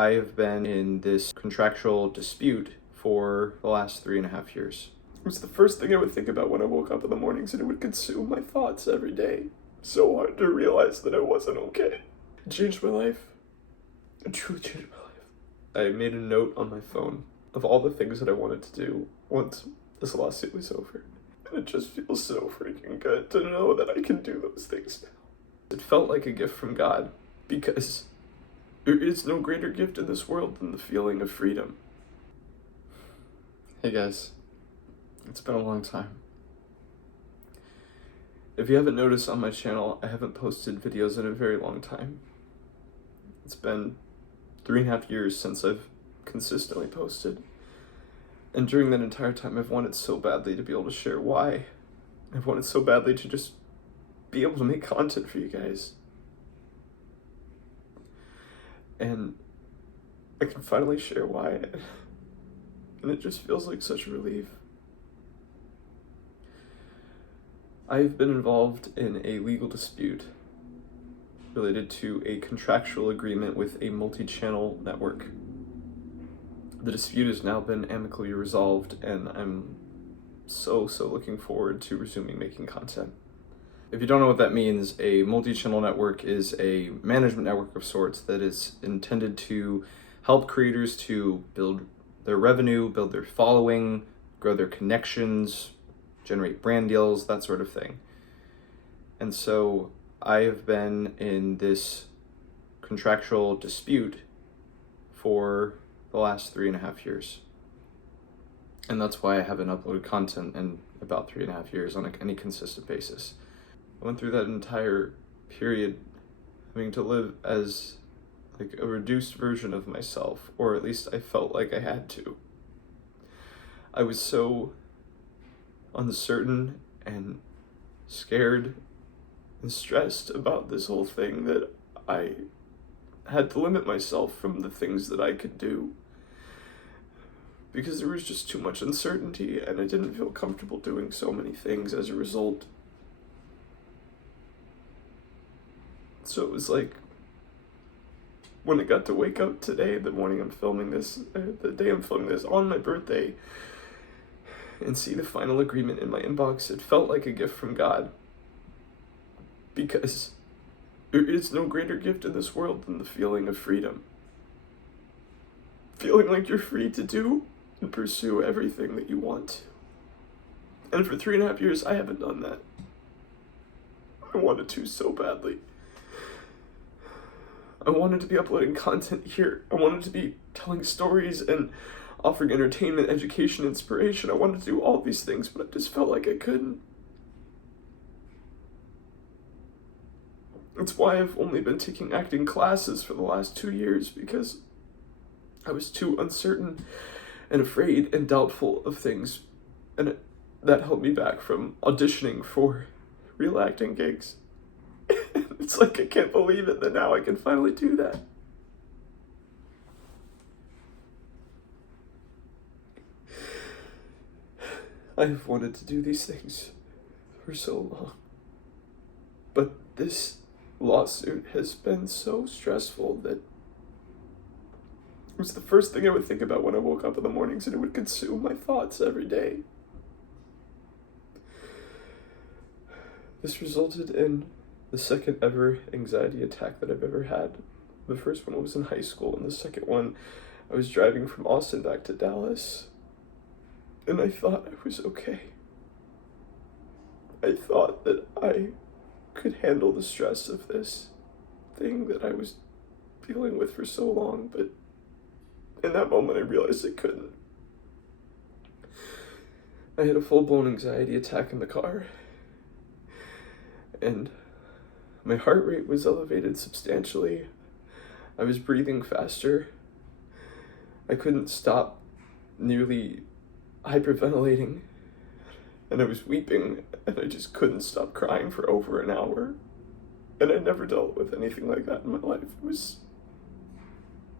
I have been in this contractual dispute for the last 3.5 years. It was the first thing I would think about when I woke up in the mornings, and it would consume my thoughts every day. So hard to realize that I wasn't okay. It changed my life. It truly changed my life. I made a note on my phone of all the things that I wanted to do once this lawsuit was over. And it just feels so freaking good to know that I can do those things now. It felt like a gift from God, because there is no greater gift in this world than the feeling of freedom. Hey guys, it's been a long time. If you haven't noticed on my channel, I haven't posted videos in a very long time. It's been 3.5 years since I've consistently posted. And during that entire time, I've wanted so badly to be able to share why. I've wanted so badly to just be able to make content for you guys. And I can finally share why. And it just feels like such a relief. I've been involved in a legal dispute related to a contractual agreement with a multi-channel network. The dispute has now been amicably resolved, and I'm so looking forward to resuming making content. If you don't know what that means, a multi-channel network is a management network of sorts that is intended to help creators to build their revenue, build their following, grow their connections, generate brand deals, that sort of thing. And so I have been in this contractual dispute for the last 3.5 years. And that's why I haven't uploaded content in about 3.5 years on any consistent basis. I went through that entire period having to live as like a reduced version of myself, or at least I felt like I had to. I was so uncertain and scared and stressed about this whole thing that I had to limit myself from the things that I could do, because there was just too much uncertainty, and I didn't feel comfortable doing so many things as a result. So it was like, when I got to wake up today, the morning I'm filming this, the day I'm filming this, on my birthday, and see the final agreement in my inbox, it felt like a gift from God. Because there is no greater gift in this world than the feeling of freedom. Feeling like you're free to do and pursue everything that you want to. And for 3.5 years, I haven't done that. I wanted to so badly. I wanted to be uploading content here. I wanted to be telling stories and offering entertainment, education, inspiration. I wanted to do all these things, but I just felt like I couldn't. It's why I've only been taking acting classes for the last 2 years, because I was too uncertain and afraid and doubtful of things, and that held me back from auditioning for real acting gigs. It's like I can't believe it that now I can finally do that. I've wanted to do these things for so long, but this lawsuit has been so stressful that it was the first thing I would think about when I woke up in the mornings, and it would consume my thoughts every day. This resulted in the second ever anxiety attack that I've ever had. The first one was in high school, and the second one, I was driving from Austin back to Dallas, and I thought I was okay. I thought that I could handle the stress of this thing that I was dealing with for so long, but in that moment I realized I couldn't. I had a full-blown anxiety attack in the car, and my heart rate was elevated substantially. I was breathing faster. I couldn't stop nearly hyperventilating, and I was weeping, and I just couldn't stop crying for over an hour. And I never dealt with anything like that in my life. It was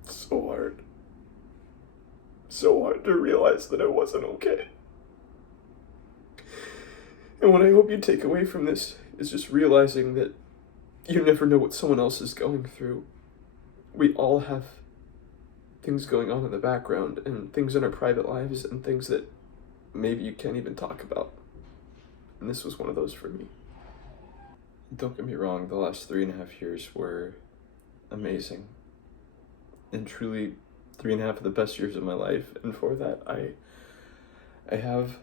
so hard. So hard to realize that I wasn't okay. And what I hope you take away from this is just realizing that you never know what someone else is going through. We all have things going on in the background and things in our private lives and things that maybe you can't even talk about. And this was one of those for me. Don't get me wrong, the last 3.5 years were amazing. And truly 3.5 of the best years of my life. And for that, I have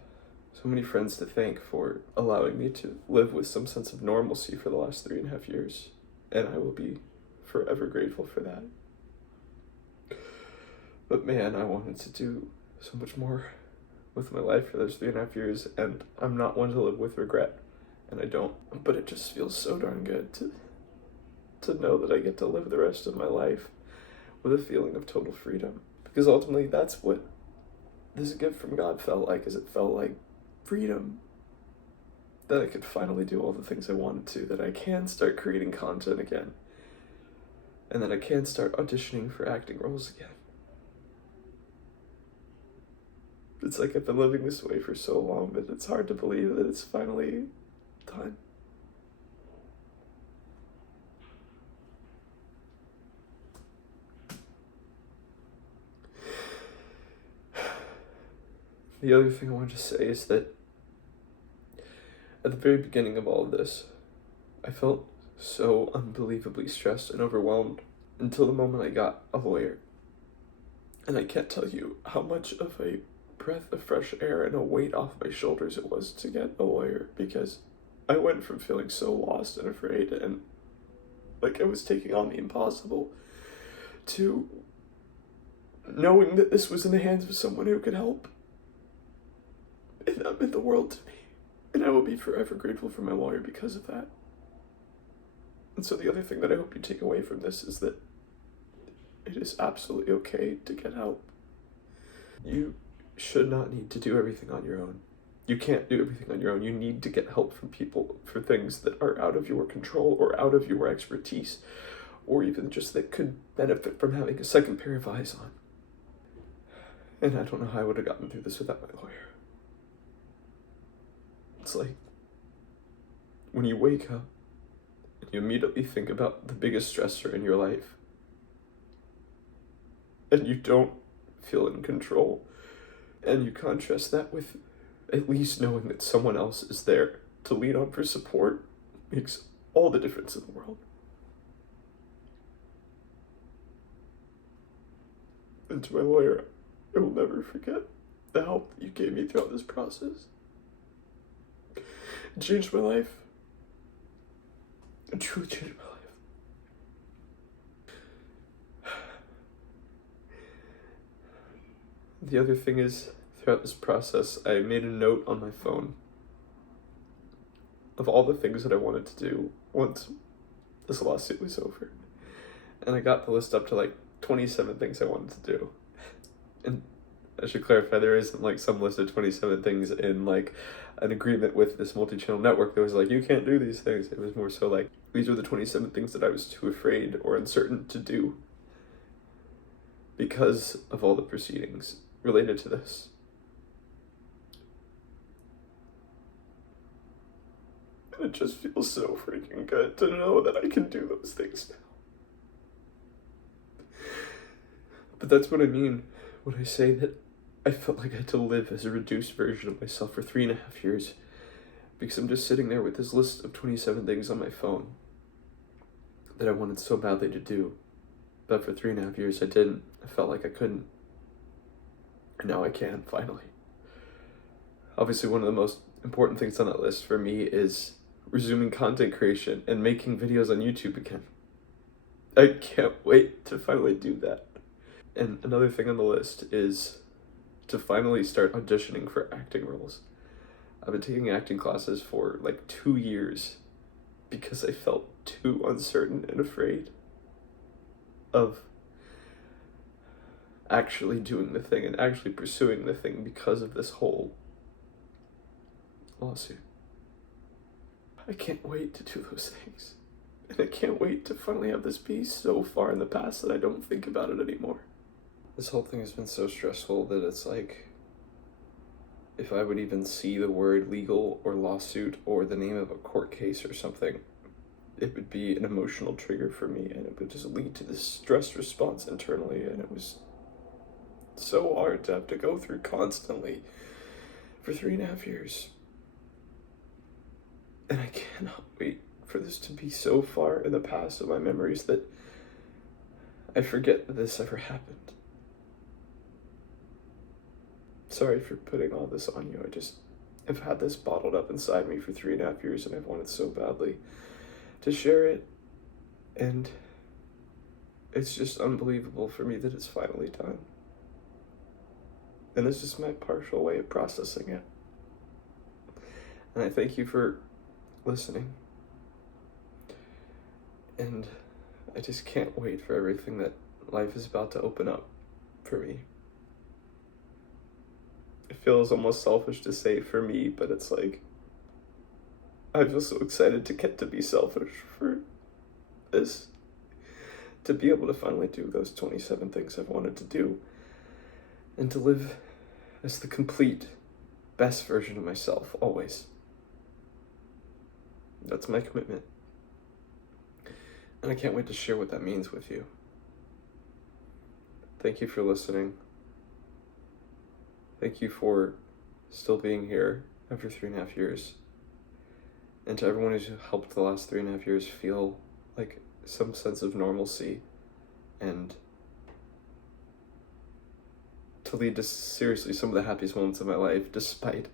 so many friends to thank for allowing me to live with some sense of normalcy for the last 3.5 years. And I will be forever grateful for that. But man, I wanted to do so much more with my life for those 3.5 years, and I'm not one to live with regret, and I don't. But it just feels so darn good to know that I get to live the rest of my life with a feeling of total freedom. Because ultimately, that's what this gift from God felt like, is it felt like freedom. That I could finally do all the things I wanted to, that I can start creating content again, and that I can start auditioning for acting roles again. It's like I've been living this way for so long that it's hard to believe that it's finally done. The other thing I wanted to say is that at the very beginning of all of this, I felt so unbelievably stressed and overwhelmed until the moment I got a lawyer. And I can't tell you how much of a breath of fresh air and a weight off my shoulders it was to get a lawyer, because I went from feeling so lost and afraid and like I was taking on the impossible to knowing that this was in the hands of someone who could help. And that meant the world to me. And I will be forever grateful for my lawyer because of that. And so the other thing that I hope you take away from this is that it is absolutely okay to get help. You should not need to do everything on your own. You can't do everything on your own. You need to get help from people for things that are out of your control or out of your expertise, or even just that could benefit from having a second pair of eyes on. And I don't know how I would have gotten through this without my lawyer. It's like when you wake up and you immediately think about the biggest stressor in your life and you don't feel in control, and you contrast that with at least knowing that someone else is there to lean on for support, makes all the difference in the world. And to my lawyer, I will never forget the help that you gave me throughout this process. It changed my life. It truly changed my life. The other thing is, throughout this process, I made a note on my phone of all the things that I wanted to do once this lawsuit was over. And I got the list up to like 27 things I wanted to do. And I should clarify, there isn't like some list of 27 things in like an agreement with this multi-channel network that was like, you can't do these things. It was more so like, these were the 27 things that I was too afraid or uncertain to do because of all the proceedings related to this. And it just feels so freaking good to know that I can do those things now. But that's what I mean when I say that I felt like I had to live as a reduced version of myself for 3.5 years, because I'm just sitting there with this list of 27 things on my phone that I wanted so badly to do, but for 3.5 years I didn't. I felt like I couldn't. And now I can, finally. Obviously, one of the most important things on that list for me is resuming content creation and making videos on YouTube again. I can't wait to finally do that. And another thing on the list is to finally start auditioning for acting roles. I've been taking acting classes for like 2 years because I felt too uncertain and afraid of actually doing the thing and actually pursuing the thing because of this whole lawsuit. I can't wait to do those things. And I can't wait to finally have this be so far in the past that I don't think about it anymore. This whole thing has been so stressful that it's like, if I would even see the word legal or lawsuit or the name of a court case or something, it would be an emotional trigger for me, and it would just lead to this stress response internally, and it was so hard to have to go through constantly for 3.5 years. And I cannot wait for this to be so far in the past of my memories that I forget that this ever happened. Sorry for putting all this on you. I've had this bottled up inside me for 3.5 years, and I've wanted so badly to share it. And it's just unbelievable for me that it's finally done. And this is my partial way of processing it. And I thank you for listening. And I just can't wait for everything that life is about to open up for me. It feels almost selfish to say for me, but it's like, I feel so excited to get to be selfish for this. To be able to finally do those 27 things I've wanted to do. And to live as the complete best version of myself, always. That's my commitment. And I can't wait to share what that means with you. Thank you for listening. Thank you for still being here after 3.5 years. And to everyone who's helped the last 3.5 years feel like some sense of normalcy and to lead to seriously some of the happiest moments of my life, despite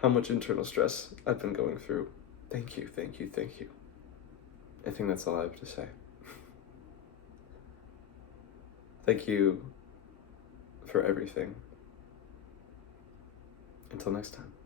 how much internal stress I've been going through. Thank you, thank you, thank you. I think that's all I have to say. Thank you for everything. Until next time.